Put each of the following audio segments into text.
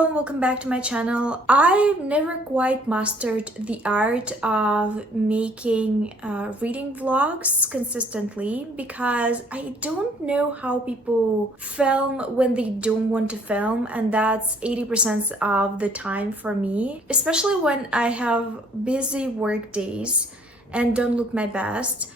hello and welcome back to my channel. I've never quite mastered the art of making reading vlogs consistently because I don't know how people film when they don't want to film, and that's 80% of the time for me, especially when I have busy work days and don't look my best.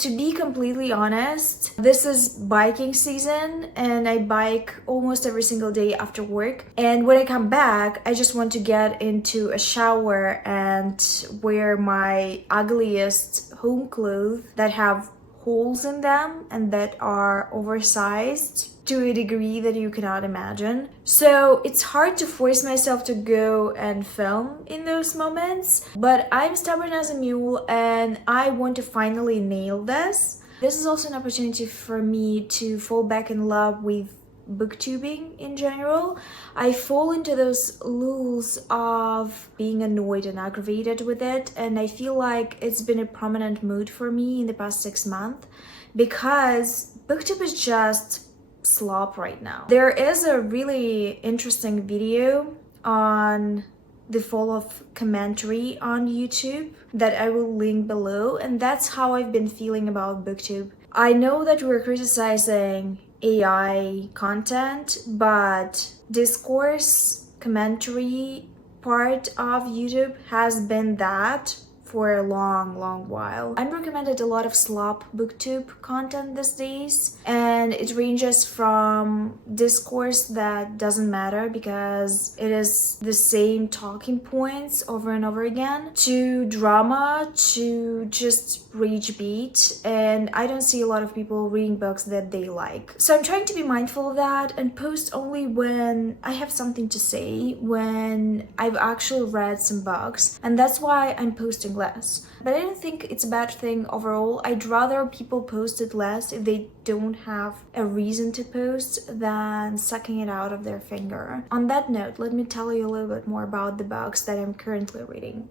To be completely honest, this is biking season and I bike almost every single day after work. And when I come back, I just want to get into a shower and wear my ugliest home clothes that have holes in them and that are oversized to a degree that you cannot imagine. So it's hard to force myself to go and film in those moments, but I'm stubborn as a mule and I want to finally nail this. This is also an opportunity for me to fall back in love with booktubing in general. I fall into those lulls of being annoyed and aggravated with it, and I feel like it's been a prominent mood for me in the past 6 months because booktube is just slop right now. There is a really interesting video on the fall of commentary on YouTube that I will link below, and that's how I've been feeling about booktube. I know that we're criticizing AI content, but discourse commentary part of YouTube has been that for a long while. I'm recommended a lot of slop booktube content these days, and it ranges from discourse that doesn't matter because it is the same talking points over and over again, to drama, to just rage beat, and I don't see a lot of people reading books that they like. So I'm trying to be mindful of that and post only when I have something to say, when I've actually read some books, and that's why I'm posting less. But I don't think it's a bad thing overall. I'd rather people post it less if they don't have a reason to post than sucking it out of their finger. On that note, let me tell you a little bit more about the books that I'm currently reading.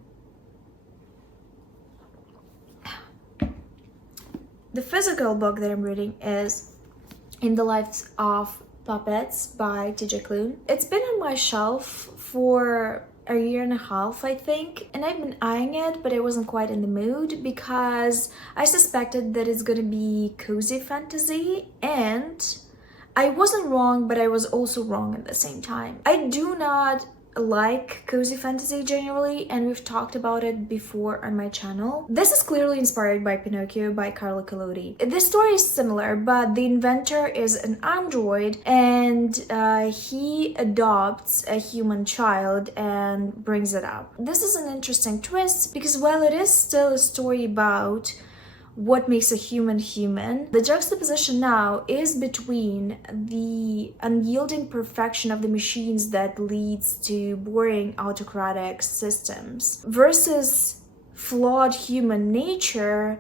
The physical book that I'm reading is In the Lives of Puppets by Klune. It's been on my shelf for a year and a half, I think, and I've been eyeing it, but I wasn't quite in the mood because I suspected that it's gonna be cozy fantasy, and I wasn't wrong, but I was also wrong at the same time. I do not like cozy fantasy generally, and we've talked about it before on my channel. This is clearly inspired by Pinocchio by Carlo Collodi. This story is similar, but the inventor is an android, and he adopts a human child and brings it up. This is an interesting twist because while it is still a story about what makes a human human, the juxtaposition now is between the unyielding perfection of the machines that leads to boring autocratic systems versus flawed human nature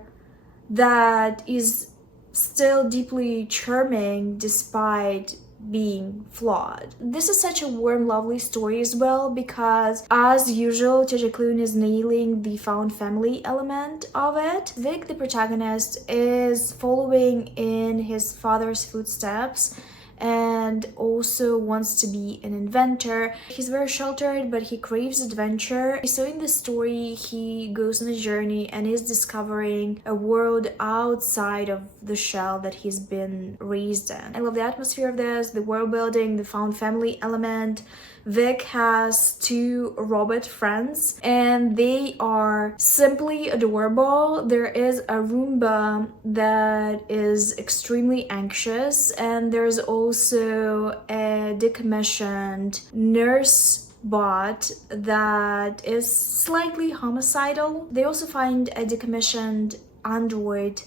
that is still deeply charming despite being flawed. This is such a warm, lovely story as well because, as usual, Klune is nailing the found family element of it. Vic, the protagonist, is following in his father's footsteps and also wants to be an inventor. He's very sheltered, but he craves adventure. So in the story, he goes on a journey and is discovering a world outside of the shell that he's been raised in. I love the atmosphere of this, the world building, the found family element. Vic has 2 robot friends and they are simply adorable. There is a Roomba that is extremely anxious, and there's also a decommissioned nurse bot that is slightly homicidal. They also find a decommissioned android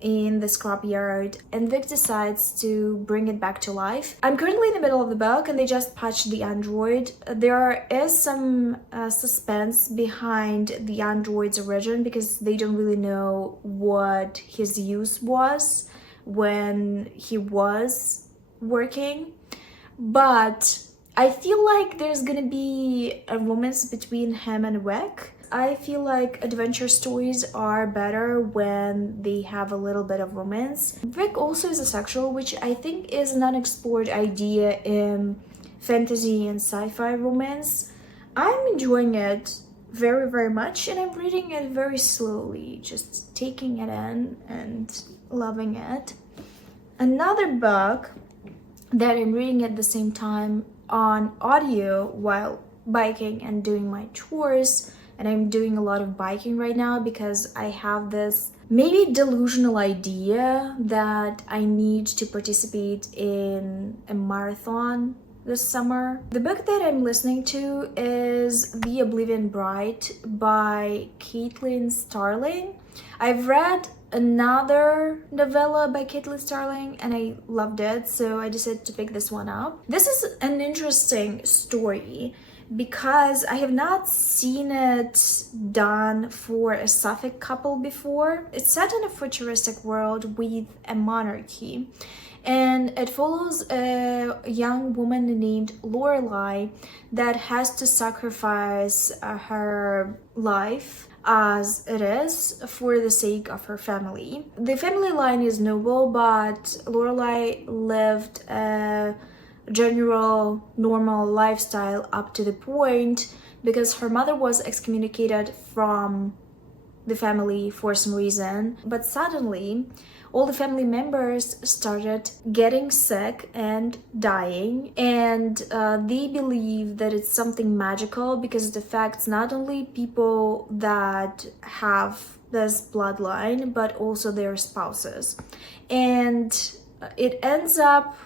in the scrapyard, and Vic decides to bring it back to life. I'm currently in the middle of the book and they just patched the android. There is some suspense behind the android's origin because they don't really know what his use was when he was working, but I feel like there's gonna be a romance between him and Vic. I feel like adventure stories are better when they have a little bit of romance. Vic also is asexual, which I think is an unexplored idea in fantasy and sci-fi romance. I'm enjoying it very, very much, and I'm reading it very slowly, just taking it in and loving it. Another book that I'm reading at the same time on audio while biking and doing my chores, and I'm doing a lot of biking right now because I have this maybe delusional idea that I need to participate in a marathon this summer. The book that I'm listening to is The 𝕊𝕆𝕀𝔸𝕃 by Starling. I've read another novella by Starling and I loved it, so I decided to pick this one up. This is an interesting story because I have not seen it done for a sapphic couple before. It's set in a futuristic world with a monarchy, and it follows a young woman named 𝕊𝕉𝕻 that has to sacrifice her life as it is for the sake of her family. The family line is noble, but 𝕊𝕉𝕻 lived a general normal lifestyle up to the point because her mother was excommunicated from the family for some reason, but suddenly all the family members started getting sick and dying, and they believe that it's something magical because it affects not only people that have this bloodline but also their spouses, and it ends up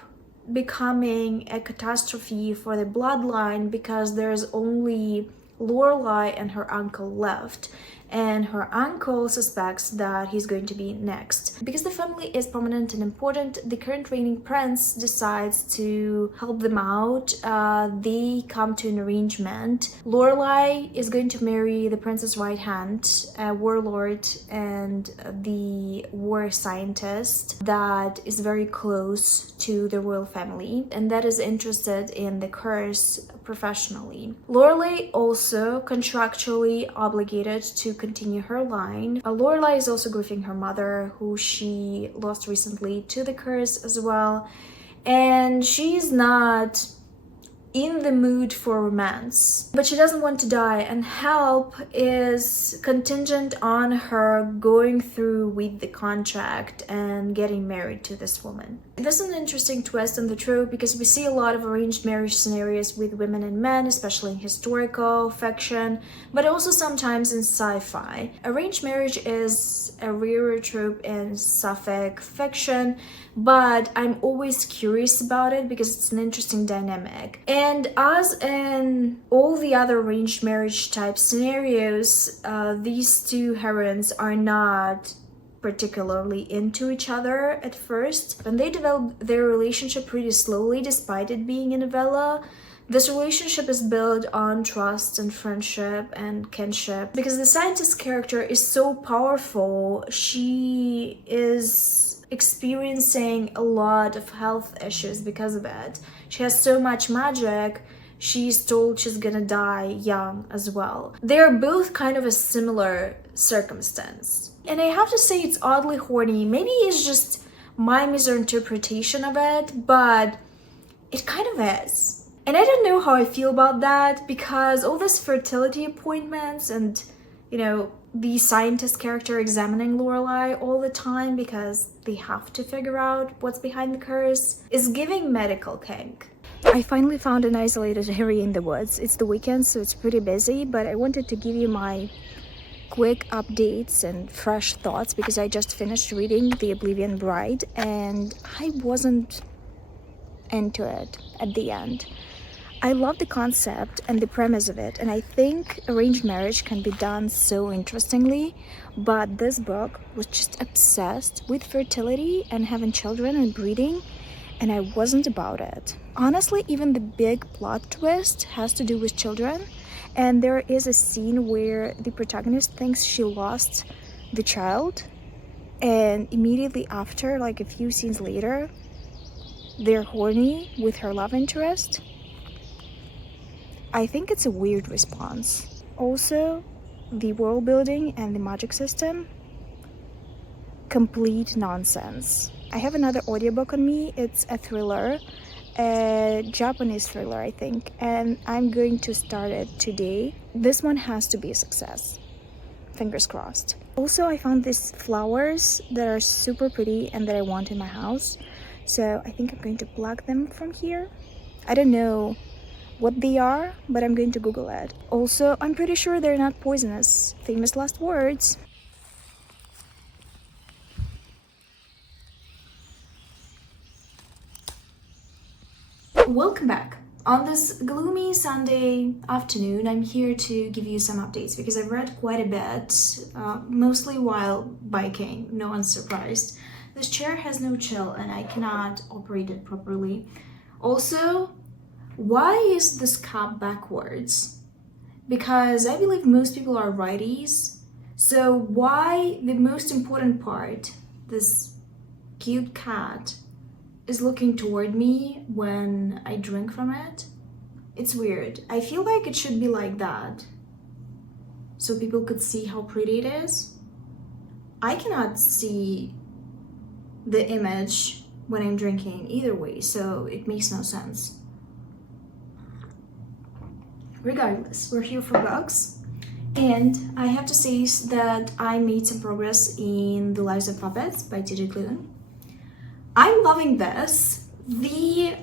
becoming a catastrophe for the bloodline because there's only 𝕊𝕉𝕻 and her uncle left, and her uncle suspects that he's going to be next. Because the family is prominent and important, the current reigning prince decides to help them out. They come to an arrangement. 𝕊𝕉𝕻 is going to marry the prince's right hand, a warlord and the war scientist that is very close to the royal family and that is interested in the curse professionally. 𝕊𝕉𝕻 also contractually obligated to continue her line. 𝕊𝕉𝕻 is also grieving her mother, who she lost recently to the curse as well, and she's not in the mood for romance, but she doesn't want to die, and help is contingent on her going through with the contract and getting married to this woman. This is an interesting twist in the trope because we see a lot of arranged marriage scenarios with women and men, especially in historical fiction, but also sometimes in sci-fi. Arranged marriage is a rarer trope in sapphic fiction, but I'm always curious about it because it's an interesting dynamic. And as in all the other arranged marriage type scenarios, these two heroines are not particularly into each other at first, and they develop their relationship pretty slowly despite it being a novella. This relationship is built on trust and friendship and kinship because the scientist character is so powerful. She is experiencing a lot of health issues because of it. She has so much magic. She's told she's gonna die young as well. They're both kind of a similar circumstance. And I have to say it's oddly horny. Maybe it's just my misinterpretation of it, but it kind of is. And I don't know how I feel about that because all these fertility appointments and, you know, the scientist character examining 𝕊𝕉𝕻 all the time because they have to figure out what's behind the curse is giving medical kink. I finally found an isolated area in the woods. It's the weekend, so it's pretty busy, but I wanted to give you my quick updates and fresh thoughts because I just finished reading The Oblivion Bride and I wasn't into it at the end. I love the concept and the premise of it, and I think arranged marriage can be done so interestingly, but this book was just obsessed with fertility and having children and breeding, and I wasn't about it. Honestly, even the big plot twist has to do with children, and there is a scene where the protagonist thinks she lost the child, and immediately after, like a few scenes later, they're horny with her love interest. I think it's a weird response. Also, the world building and the magic system, complete nonsense. I have another audiobook on me. It's a thriller a Japanese thriller, I think, and I'm going to start it today. This one has to be a success. Fingers crossed. Also, I found these flowers that are super pretty and that I want in my house. So I think I'm going to pluck them from here. I don't know what they are, but I'm going to Google it. Also, I'm pretty sure they're not poisonous. Famous last words. Welcome back. On this gloomy Sunday afternoon, I'm here to give you some updates because I've read quite a bit, mostly while biking. No one's surprised. This chair has no chill and I cannot operate it properly. Also, why is this cup backwards? Because I believe most people are righties. So why the most important part, this cute cat, is looking toward me when I drink from it? It's weird. I feel like it should be like that, so people could see how pretty it is. I cannot see the image when I'm drinking either way, so it makes no sense. Regardless, we're here for books. And I have to say that I made some progress in The Lives of Puppets by Klune. I'm loving this. The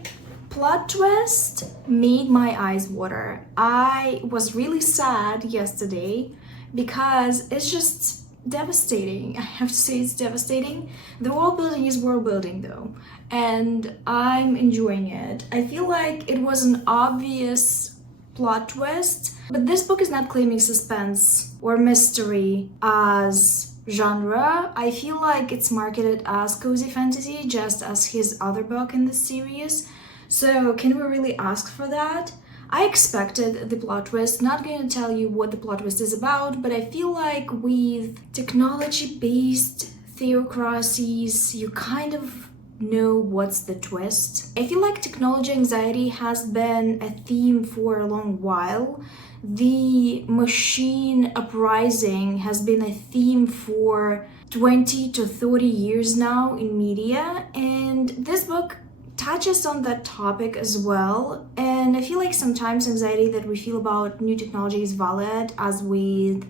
plot twist made my eyes water. I was really sad yesterday because it's just devastating. I have to say it's devastating. The world building is world building though, and I'm enjoying it. I feel like it was an obvious plot twist, but this book is not claiming suspense or mystery as genre. I feel like it's marketed as cozy fantasy, just as his other book in this series. So can we really ask for that? I expected the plot twist. Not going to tell you what the plot twist is about, but I feel like with technology-based theocracies, you kind of know what's the twist. I feel like technology anxiety has been a theme for a long while. The machine uprising has been a theme for 20 to 30 years now in media, and this book touches on that topic as well. And I feel like sometimes anxiety that we feel about new technology is valid, as with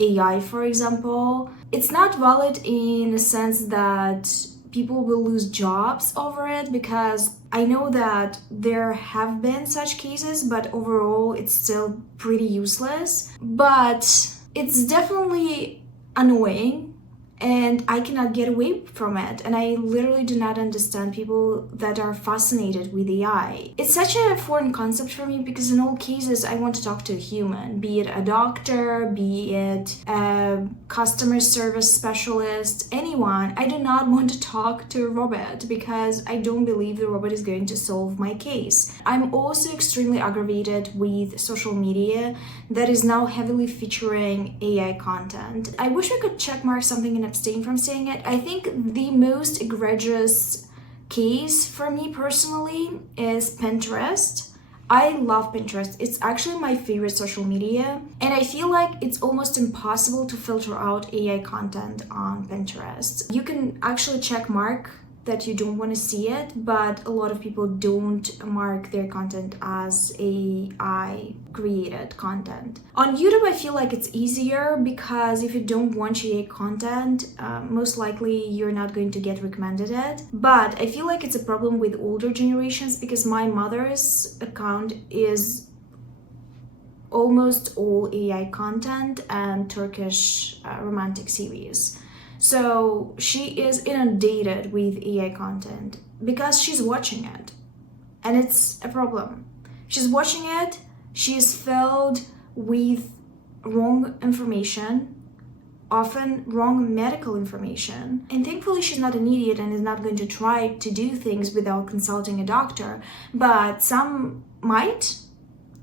AI, for example. It's not valid in a sense that people will lose jobs over it, because I know that there have been such cases, but overall it's still pretty useless. But it's definitely annoying and I cannot get away from it. And I literally do not understand people that are fascinated with AI. It's such a foreign concept for me because in all cases I want to talk to a human, be it a doctor, be it a customer service specialist, anyone. I do not want to talk to a robot because I don't believe the robot is going to solve my case. I'm also extremely aggravated with social media that is now heavily featuring AI content. I wish I could checkmark something and abstain from saying it. I think the most egregious case for me personally is Pinterest. I love Pinterest. It's actually my favorite social media, and I feel like it's almost impossible to filter out AI content on Pinterest. You can actually check mark that you don't want to see it, but a lot of people don't mark their content as AI created content. On YouTube, I feel like it's easier because if you don't want AI content, most likely you're not going to get recommended it. But I feel like it's a problem with older generations because my mother's account is almost all AI content and Turkish romantic series. So she is inundated with AI content because she's watching it, and it's a problem. She's watching it, she is filled with wrong information, often wrong medical information, and thankfully she's not an idiot and is not going to try to do things without consulting a doctor, but some might.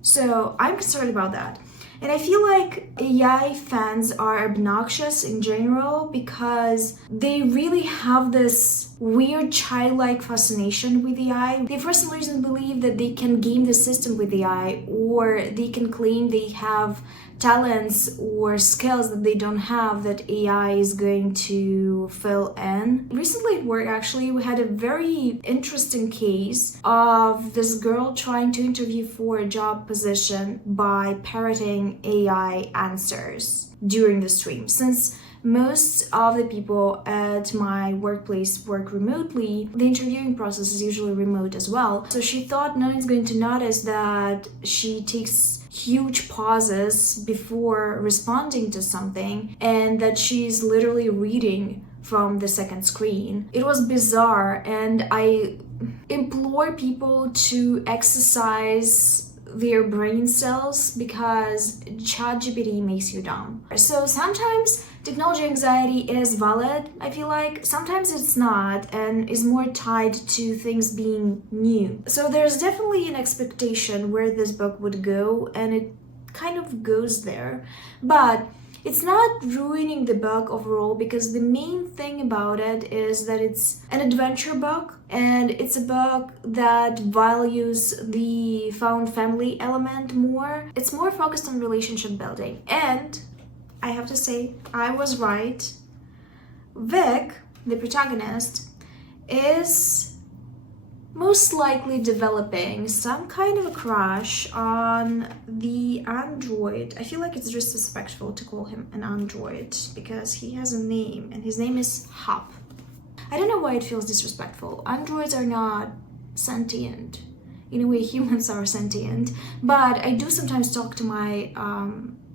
So I'm concerned about that. And I feel like AI fans are obnoxious in general because they really have this weird childlike fascination with AI. They for some reason believe that they can game the system with AI, or they can claim they have talents or skills that they don't have that AI is going to fill in. Recently at work, actually, we had a very interesting case of this girl trying to interview for a job position by parroting AI answers during the stream. Since most of the people at my workplace work remotely, the interviewing process is usually remote as well. So she thought no one's going to notice that she takes huge pauses before responding to something and that she's literally reading from the second screen. It was bizarre, and I implore people to exercise their brain cells because ChatGPT makes you dumb. So sometimes technology anxiety is valid, I feel like. Sometimes it's not and is more tied to things being new. So there's definitely an expectation where this book would go, and it kind of goes there. But it's not ruining the book overall, because the main thing about it is that it's an adventure book, and it's a book that values the found family element more. It's more focused on relationship building. And I have to say, I was right. Vic, the protagonist, is most likely developing some kind of a crush on the android. I feel like it's disrespectful to call him an android because he has a name, and his name is Hop. I don't know why it feels disrespectful. Androids are not sentient. In a way, humans are sentient, but I do sometimes talk to my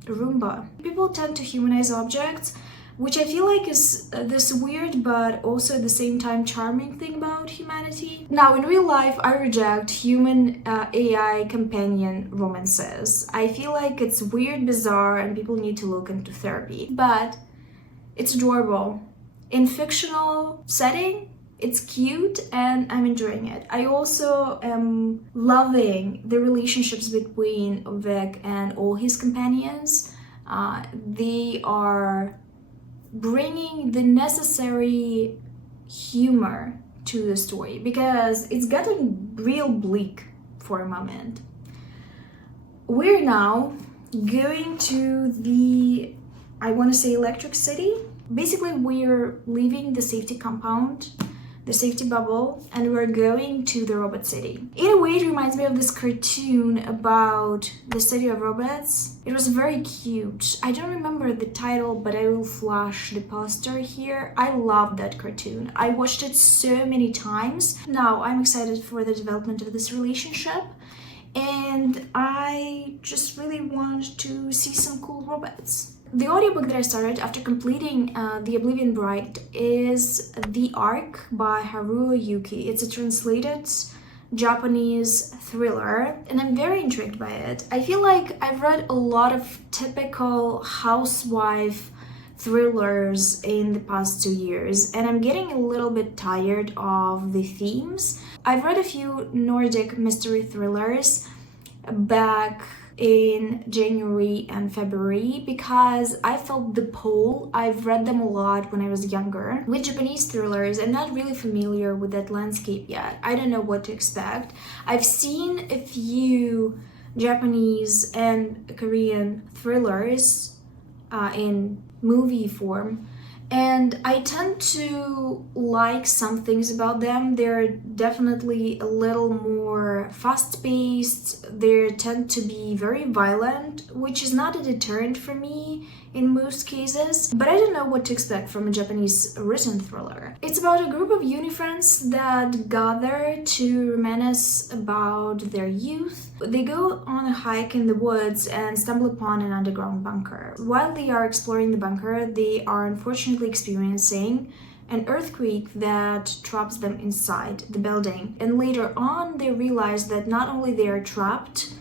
Roomba. People tend to humanize objects, which I feel like is this weird but also at the same time charming thing about humanity. Now, in real life, I reject human AI companion romances. I feel like it's weird, bizarre, and people need to look into therapy. But it's adorable. In fictional setting, it's cute and I'm enjoying it. I also am loving the relationships between Vic and all his companions. They are bringing the necessary humor to the story because it's gotten real bleak for a moment. We're now going to the, I want to say, Electric City. Basically, we're leaving the safety compound, the safety bubble, and we're going to the robot city. In a way, it reminds me of this cartoon about the city of robots. It was very cute. I don't remember the title, but I will flash the poster here. I love that cartoon. I watched it so many times. Now I'm excited for the development of this relationship, and I just really want to see some cool robots. The audiobook that I started after completing the Oblivion Bride is The Ark by Haruo Yuki. It's a translated Japanese thriller, and I'm very intrigued by it. I feel like I've read a lot of typical housewife thrillers in the past 2 years, and I'm getting a little bit tired of the themes. I've read a few Nordic mystery thrillers back in January and February because I felt the pull. I've read them a lot when I was younger. With Japanese thrillers, I'm not really familiar with that landscape yet. I don't know what to expect. I've seen a few Japanese and Korean thrillers in movie form, and I tend to like some things about them. They're definitely a little more fast-paced. They tend to be very violent, which is not a deterrent for me in most cases. But I don't know what to expect from a Japanese written thriller. It's about a group of uni friends that gather to reminisce about their youth. They go on a hike in the woods and stumble upon an underground bunker. While they are exploring the bunker, they are unfortunately experiencing an earthquake that traps them inside the building. And later on, they realize that not only they are trapped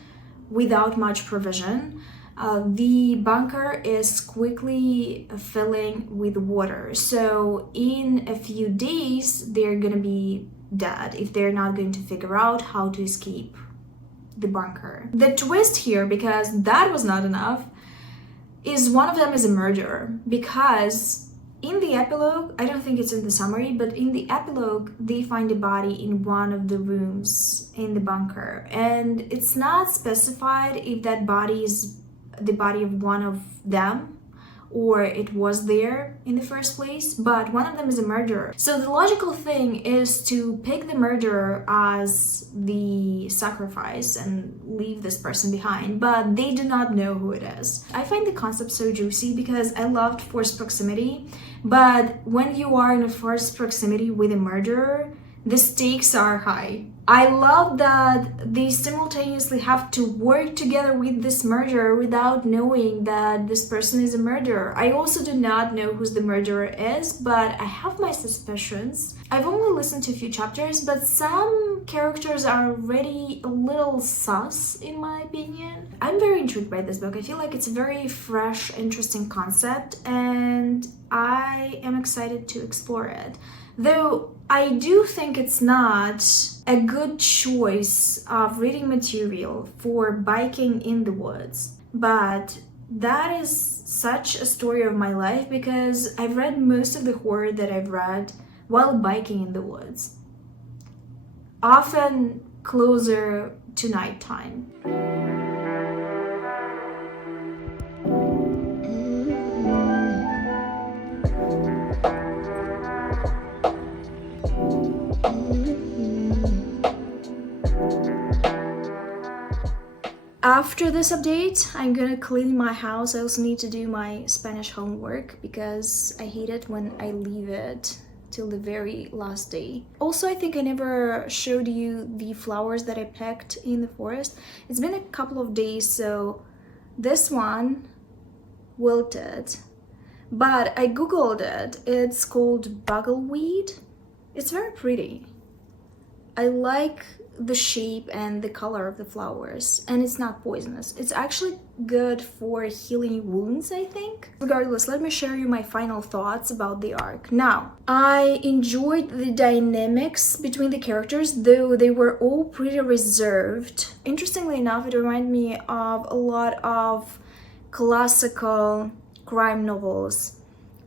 without much provision, the bunker is quickly filling with water. So in a few days, they're gonna be dead if they're not going to figure out how to escape the bunker. The twist here, because that was not enough, is one of them is a murderer. Because in the epilogue, I don't think it's in the summary, but in the epilogue, they find a body in one of the rooms in the bunker. And it's not specified if that body is the body of one of them, or it was there in the first place, but one of them is a murderer. So the logical thing is to pick the murderer as the sacrifice and leave this person behind, but they do not know who it is. I find the concept so juicy because I loved forced proximity, but when you are in a forced proximity with a murderer, the stakes are high. I love that they simultaneously have to work together with this murderer without knowing that this person is a murderer. I also do not know who the murderer is, but I have my suspicions. I've only listened to a few chapters, but some characters are already a little sus, in my opinion. I'm very intrigued by this book. I feel like it's a very fresh, interesting concept, and I am excited to explore it. Though I do think it's not a good choice of reading material for biking in the woods, but that is such a story of my life because I've read most of the horror that I've read while biking in the woods, often closer to nighttime. After this update, I'm gonna clean my house. I also need to do my Spanish homework because I hate it when I leave it till the very last day. Also, I think I never showed you the flowers that I picked in the forest. It's been a couple of days, so this one wilted, but I googled it. It's called bugleweed. It's very pretty. I like the shape and the color of the flowers, and it's not poisonous. It's actually good for healing wounds, I think. Regardless, let me share you my final thoughts about the arc. Now, I enjoyed the dynamics between the characters, though they were all pretty reserved. Interestingly enough, it reminded me of a lot of classical crime novels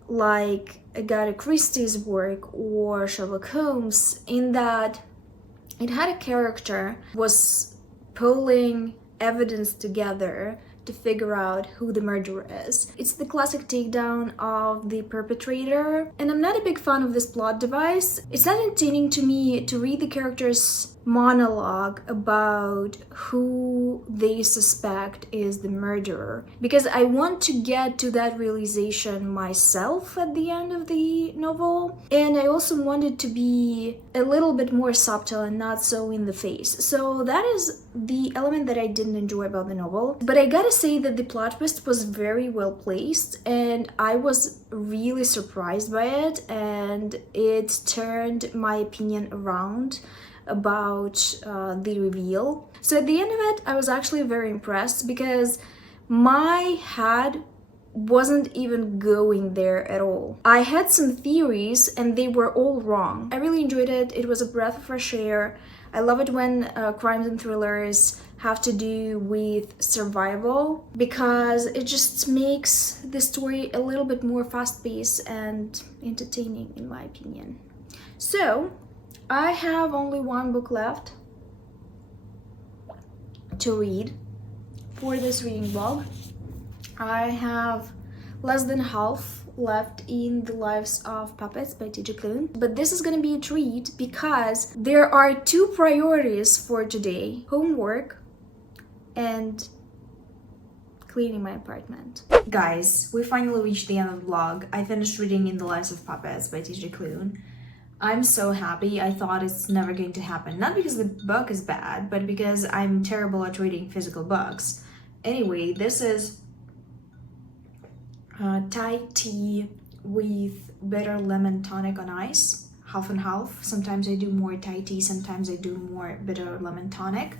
like Agatha Christie's work or Sherlock Holmes, in that it had a character was pulling evidence together to figure out who the murderer is. It's the classic takedown of the perpetrator, and I'm not a big fan of this plot device. It's not entertaining to me to read the character's monologue about who they suspect is the murderer, because I want to get to that realization myself at the end of the novel, and I also want it to be a little bit more subtle and not so in the face. So that is the element that I didn't enjoy about the novel. But I gotta say that the plot twist was very well placed, and I was really surprised by it, and it turned my opinion around about the reveal. So at the end of it, I was actually very impressed because my head wasn't even going there at all. I had some theories and they were all wrong. I really enjoyed it. It was a breath of fresh air. I love it when crimes and thrillers have to do with survival, because it just makes the story a little bit more fast-paced and entertaining, in my opinion. So I have only one book left to read for this reading vlog. I have less than half left in The Lives of Puppets by 𝕊𝕁 Klune, but this is gonna be a treat because there are two priorities for today: homework and cleaning my apartment. Guys, we finally reached the end of the vlog. I finished reading In the Lives of Puppets by 𝕊𝕁 Klune. I'm so happy. I thought it's never going to happen. Not because the book is bad, but because I'm terrible at reading physical books. Anyway, this is Thai tea with bitter lemon tonic on ice, half and half. Sometimes I do more Thai tea, sometimes I do more bitter lemon tonic.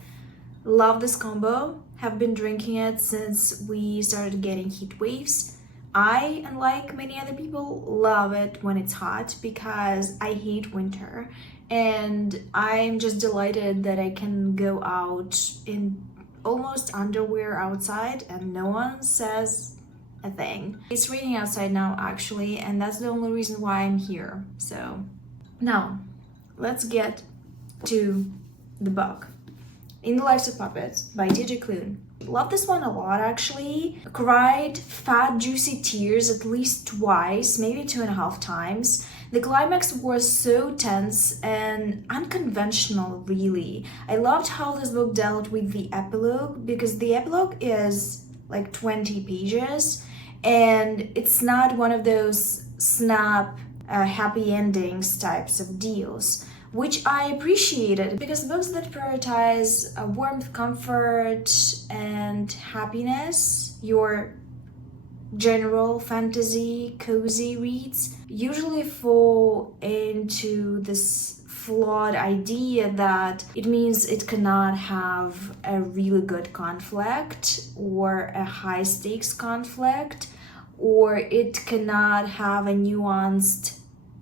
Love this combo. Have been drinking it since we started getting heat waves. I, unlike many other people, love it when it's hot because I hate winter, and I'm just delighted that I can go out in almost underwear outside and no one says a thing. It's raining outside now actually, and that's the only reason why I'm here. So now let's get to the book. In the Lives of Puppets by 𝕊𝕊𝕀𝔸𝕃. Love this one a lot actually. Cried fat juicy tears at least twice, maybe 2.5 times. The climax was so tense and unconventional, really. I loved how this book dealt with the epilogue, because the epilogue is like 20 pages and it's not one of those snap happy endings types of deals, which I appreciated, because books that prioritize warmth, comfort, and happiness, your general fantasy, cozy reads, usually fall into this flawed idea that it means it cannot have a really good conflict or a high stakes conflict, or it cannot have a nuanced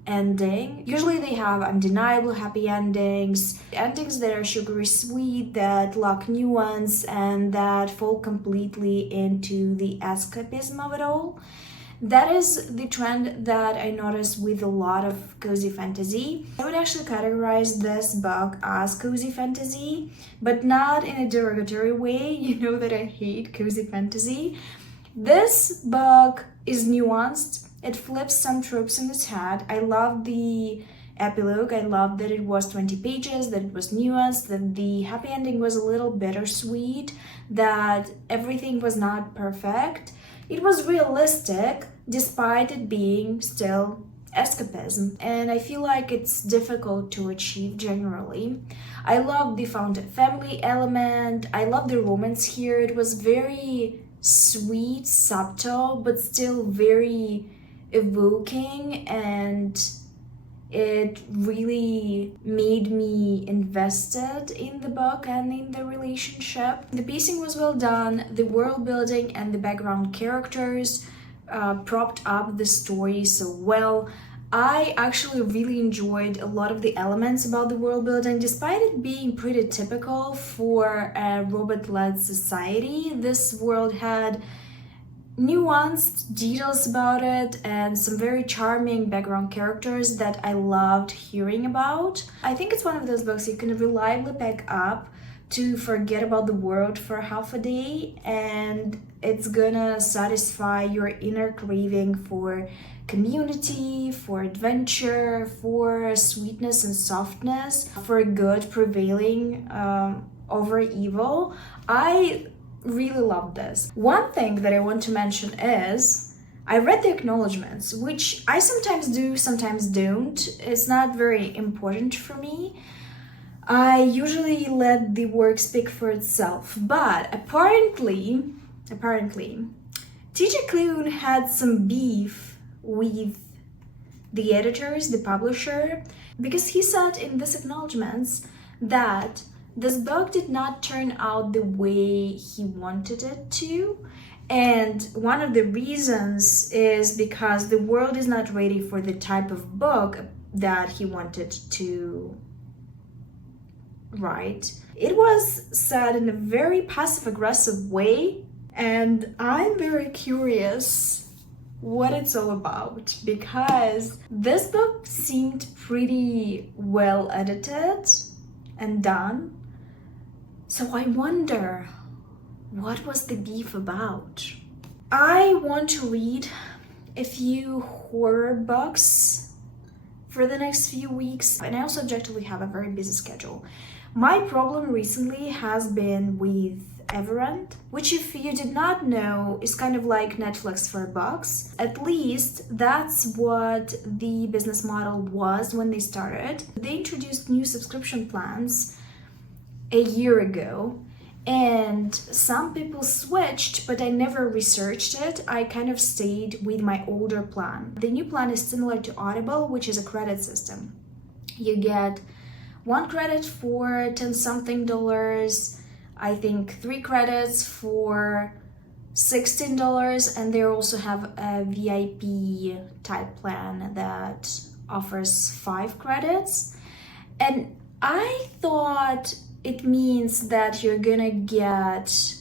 ending. Usually they have undeniable happy endings that are sugary sweet, that lack nuance, and that fall completely into the escapism of it all. That is the trend that I noticed with a lot of cozy fantasy. I would actually categorize this book as cozy fantasy, but not in a derogatory way. You know that I hate cozy fantasy. This book is nuanced. It flips some tropes in its head. I love the epilogue. I love that it was 20 pages, that it was nuanced, that the happy ending was a little bittersweet, that everything was not perfect. It was realistic, despite it being still escapism, and I feel like it's difficult to achieve generally. I love the found family element. I love the romance here. It was very sweet, subtle, but still very evoking, and it really made me invested in the book and in the relationship. The pacing was well done, the world building and the background characters propped up the story so well. I actually really enjoyed a lot of the elements about the world building, despite it being pretty typical for a robot-led society. This world had nuanced details about it and some very charming background characters that I loved hearing about. I think it's one of those books you can reliably pick up to forget about the world for half a day, and it's gonna satisfy your inner craving for community, for adventure, for sweetness and softness, for good prevailing over evil. I really love this. One thing that I want to mention is I read the acknowledgements, which I sometimes do, sometimes don't. It's not very important for me. I usually let the work speak for itself, but apparently 𝕊𝕊𝕀𝔸𝕃 had some beef with the editors, the publisher, because he said in this acknowledgements that this book did not turn out the way he wanted it to, and one of the reasons is because the world is not ready for the type of book that he wanted to write. It was said in a very passive-aggressive way, and I'm very curious what it's all about, because this book seemed pretty well edited and done. So I wonder, what was the beef about? I want to read a few horror books for the next few weeks, and I also objectively have a very busy schedule. My problem recently has been with Everand, which, if you did not know, is kind of like Netflix for books. At least that's what the business model was when they started. They introduced new subscription plans a year ago, and some people switched, but I never researched it. I kind of stayed with my older plan. The new plan is similar to Audible, which is a credit system. You get 1 credit for 10-something dollars, I think 3 credits for $16, and they also have a VIP type plan that offers 5 credits. And I thought it means that you're gonna get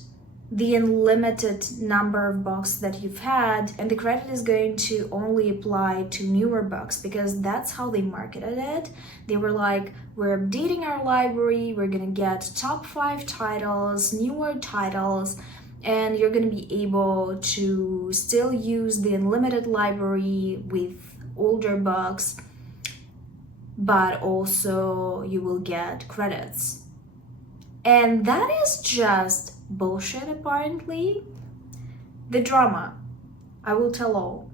the unlimited number of books that you've had, and the credit is going to only apply to newer books, because that's how they marketed it. They were like, we're updating our library, we're gonna get top 5 titles, newer titles, and you're gonna be able to still use the unlimited library with older books, but also you will get credits. And that is just bullshit, apparently. The drama, I will tell all.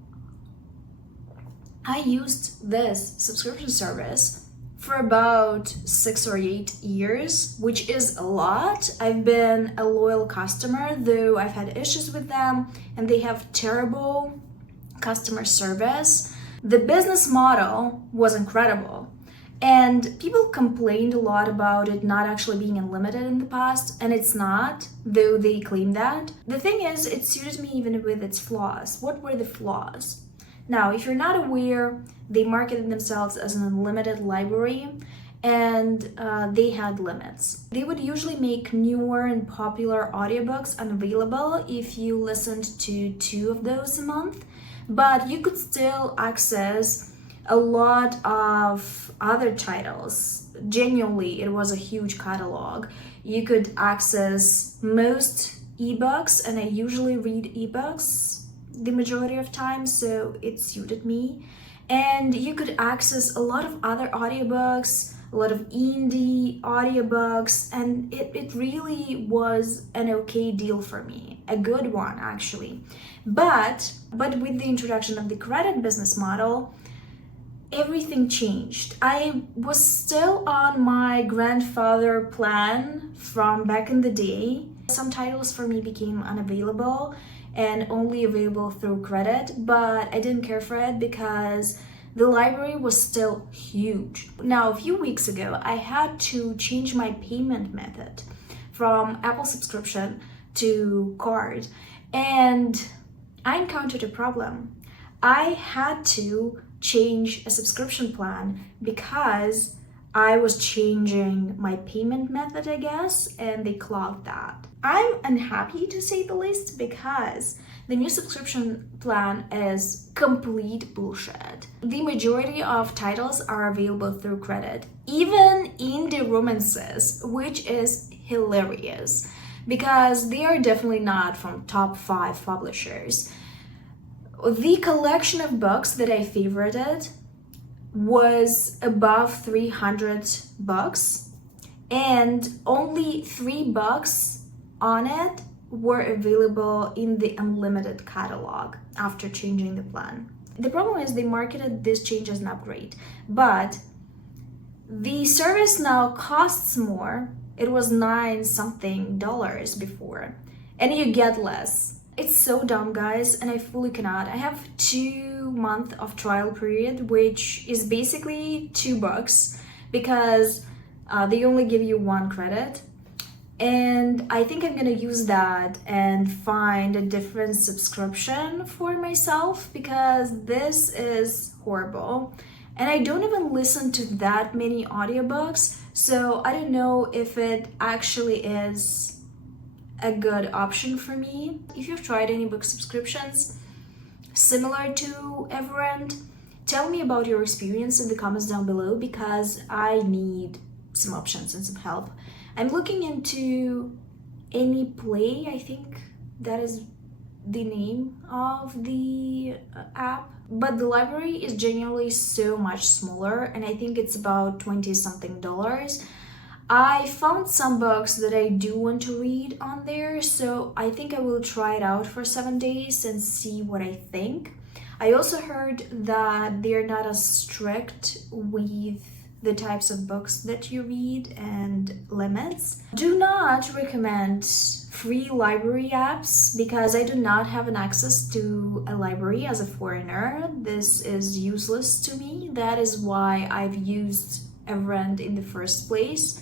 I used this subscription service for about 6 or 8 years, which is a lot. I've been a loyal customer, though I've had issues with them and they have terrible customer service. The business model was incredible. And people complained a lot about it not actually being unlimited in the past, and it's not, though they claim that. The thing is, it suited me even with its flaws. What were the flaws? Now, if you're not aware, they marketed themselves as an unlimited library, and they had limits. They would usually make newer and popular audiobooks unavailable if you listened to 2 of those a month, but you could still access a lot of other titles. Genuinely, it was a huge catalog. You could access most ebooks, and I usually read ebooks the majority of time, so it suited me. And you could access a lot of other audiobooks, a lot of indie audiobooks, and it really was an okay deal for me, a good one actually. But with the introduction of the credit business model, everything changed. I was still on my grandfather plan from back in the day. Some titles for me became unavailable and only available through credit, but I didn't care for it because the library was still huge. Now, a few weeks ago, I had to change my payment method from Apple subscription to card, and I encountered a problem. I had to change a subscription plan because I was changing my payment method, I guess, and they clogged that. I'm unhappy, to say the least, because the new subscription plan is complete bullshit. The majority of titles are available through credit, even indie romances, which is hilarious because they are definitely not from top 5 publishers. The collection of books that I favorited was above 300 books, and only 3 books on it were available in the unlimited catalog after changing the plan. The problem is they marketed this change as an upgrade, but the service now costs more. It was $9 something before, and you get less. It's so dumb, guys, and I fully cannot. I have 2 months of trial period, which is basically $2 because they only give you 1 credit. And I think I'm gonna use that and find a different subscription for myself because this is horrible. And I don't even listen to that many audiobooks, so I don't know if it actually is a good option for me. If you've tried any book subscriptions similar to Everand, tell me about your experience in the comments down below because I need some options and some help. I'm looking into 𝕊𝕆ℏ𝕀𝔸𝕃, I think that is the name of the app, but the library is genuinely so much smaller, and I think it's about $20 something. I found some books that I do want to read on there, so I think I will try it out for 7 days and see what I think. I also heard that they're not as strict with the types of books that you read and limits. Do not recommend free library apps because I do not have an access to a library as a foreigner. This is useless to me. That is why I've used Everand in the first place.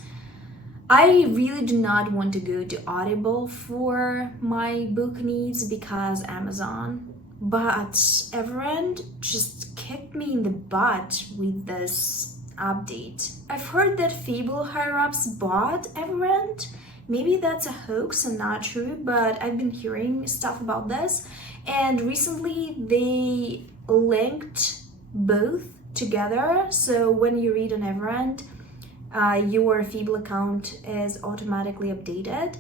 I really do not want to go to Audible for my book needs because Amazon, but Everand just kicked me in the butt with this update. I've heard that Fable higher-ups bought Everand Maybe that's a hoax and not true, but I've been hearing stuff about this, and recently they linked both together. So when you read an Everand, your Feeble account is automatically updated.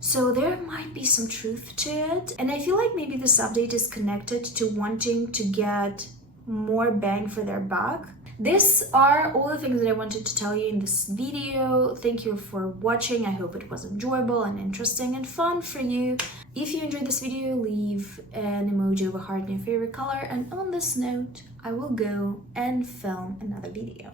So there might be some truth to it. And I feel like maybe this update is connected to wanting to get more bang for their buck. These are all the things that I wanted to tell you in this video. Thank you for watching. I hope it was enjoyable and interesting and fun for you. If you enjoyed this video, leave an emoji of a heart in your favorite color. And on this note, I will go and film another video.